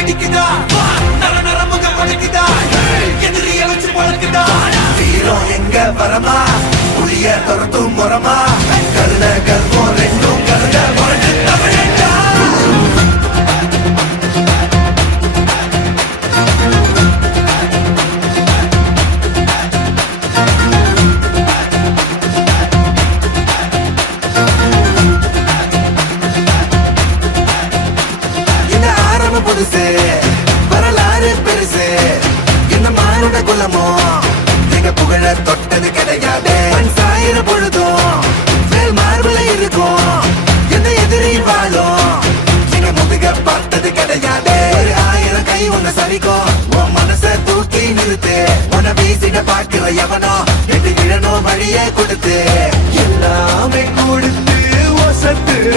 வெடிக்குதா நர நரமுக படுக்குதா எதிரிய வச்சு பழக்குதா வீரம் எங்க வரமா புளிய துரத்தும் முறமா கருண கல்வம் ரெண்டும் கருண முரட்டு தமிழா புதுசு வரலாறு பெருசு என்ன மானுட குலமோ எங்க புகழ தொட்டது கிடையாது சாயிர பொழுதும் மேல் மார்புல இருக்கும் எந்த எதிரியும் வாழும் எங்க முதுக பார்த்தது கிடையாது 1000 கை உன்னை சரிக்கும் உன் மனச தூக்கி நிறுத்து உன்னை வீசிட பாக்குற எவனோ எட்டு இழனோ வழியே கொடுத்து எல்லாமே கொடுத்து ஒசத்துற